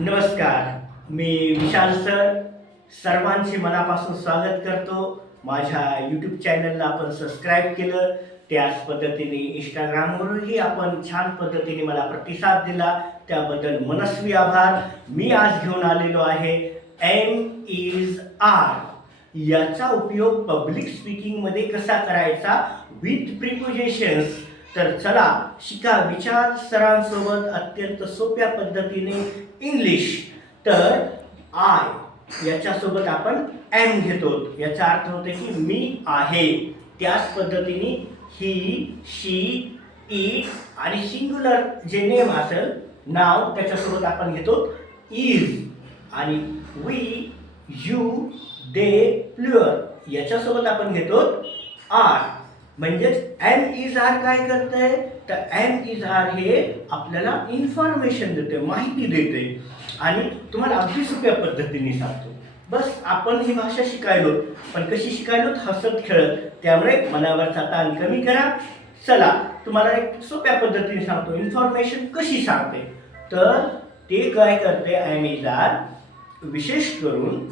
नमस्कार. मी विशाल सर सर्वांचे मनापासून स्वागत करतो. माझ्या यूट्यूब चॅनलला आपण सबस्क्राईब केलं, त्याच पद्धतीने इंस्टाग्रामवरही आपण छान पद्धतीने मला प्रतिसाद दिला, त्याबद्दल मनस्वी आभार. मी आज घेऊन आलेलो आहे एम इज आर याचा उपयोग पब्लिक स्पीकिंगमध्ये कसा करायचा विथ प्रिपोजिशन्स. तर चला शिका विचार सरांसोबत अत्यंत सोप्या पद्धतीने इंग्लिश. तर आय याच्यासोबत आपण एम घेतो, याचा अर्थ होते की मी आहे. त्याच पद्धतीने ही, शी, इट आणि सिंग्युलर जे नेम असेल नाव त्याच्यासोबत आपण घेतो इज. आणि वी, यू, दे प्लुअर याच्यासोबत आपण घेतो आर. म्हणजेच एम इज आर काय करतंय, तर एम इज आर हे आपल्याला इन्फॉर्मेशन देते, माहिती देते. आणि तुम्हाला अगदी सोप्या पद्धतीने सांगतो. बस आपण ही भाषा शिकायलो, पण कशी शिकायलो, हसत खेळत. त्यामुळे मनावरचा ताण कमी करा. चला तुम्हाला एक सोप्या पद्धतीने सांगतो इन्फॉर्मेशन कशी सांगते. तर ते काय करते एम इज आर, विशेष करून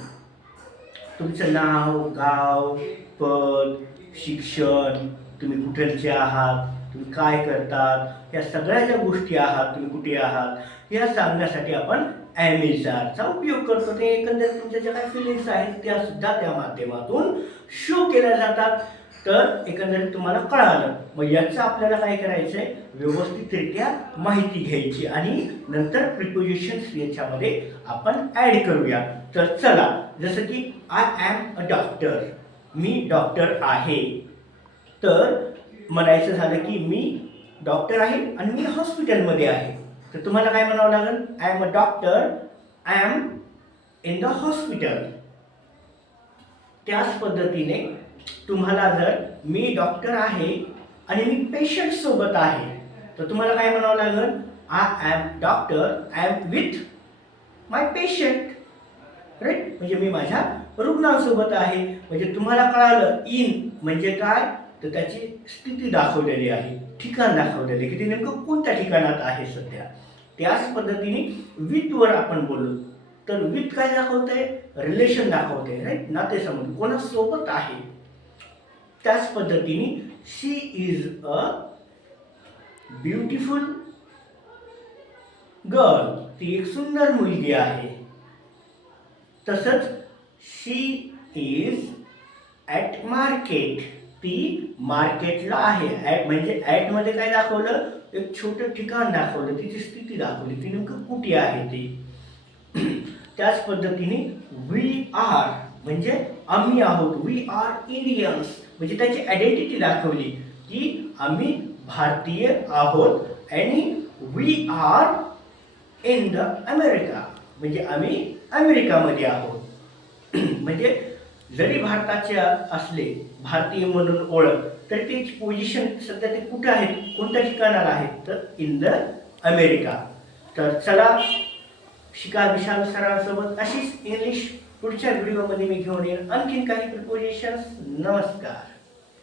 तुमचं नाव, गाव, पद, शिक्षण, तुम्ही कुठलचे आहात, तुम्ही काय करतात, या सगळ्या ज्या गोष्टी आहात, तुम्ही कुठे आहात या सांगण्यासाठी आपण एम इज आरचा उपयोग करतो. ते एकंदरीत तुमच्या ज्या काही फिलिंग्स आहेत त्या सुद्धा त्या माध्यमातून शो केल्या जातात. तर एकंदरीत तुम्हाला कळालं. मग याचं आपल्याला काय करायचं आहे, व्यवस्थितरित्या माहिती घ्यायची आणि नंतर प्रिपोजिशन्स याच्यामध्ये आपण ॲड करूया. तर चला, जसं की I am a doctor, me doctor आहे. तर म्हणायचं झालं की मी डॉक्टर आहे आणि मी हॉस्पिटलमध्ये आहे. तर तुम्हाला काय म्हणावं लागेल, I am a doctor, I am in the hospital. त्याच पद्धतीने तुम्हाला जर मी डॉक्टर आहे आणि मी पेशंट सोबत आहे, तर तुम्हाला काय म्हणावं लागेल, I am doctor, I am with my patient. Right, म्हणजे मी माझ्या रुग्णांसोबत आहे. म्हणजे तुम्हाला कळालं इन म्हणजे काय, तर त्याची स्थिती दाखवलेली आहे, ठिकाण दाखवलेले की ते नेमकं कोणत्या ठिकाणात आहे सध्या. त्याच पद्धतीने विथ वर आपण बोललो, तर विथ काय दाखवतंय, रिलेशन दाखवते, राईट, नातेसंबंध, कोणासोबत आहे. त्याच पद्धतीने शी इज अ ब्युटिफुल गर्ल, ती एक सुंदर मुलगी आहे. तसंच शी इज ॲट मार्केट, ती मार्केटला आहे. ॲट म्हणजे ॲटमध्ये काय दाखवलं, एक छोटं ठिकाण दाखवलं, तिची स्थिती दाखवली, ती नेमकं कुठे आहे ती. त्याच पद्धतीने वी आर म्हणजे आम्ही आहोत, वी आर इंडियन्स म्हणजे त्याची आयडेंटिटी दाखवली की आम्ही भारतीय आहोत. आणि we are in the America म्हणजे आम्ही अमेरिकामध्ये आहोत. म्हणजे जरी भारताचे असले, भारतीय म्हणून ओळख, तरी त्याची पोझिशन सध्या ते कुठे आहेत, कोणत्या ठिकाणाला आहेत, तर इन द अमेरिका. तर चला शिका विशाल सरांसोबत अशीच इंग्लिश. पुढच्या व्हिडिओमध्ये मी घेऊन येईन आणखीन काही प्रिपोजिशन्स. नमस्कार.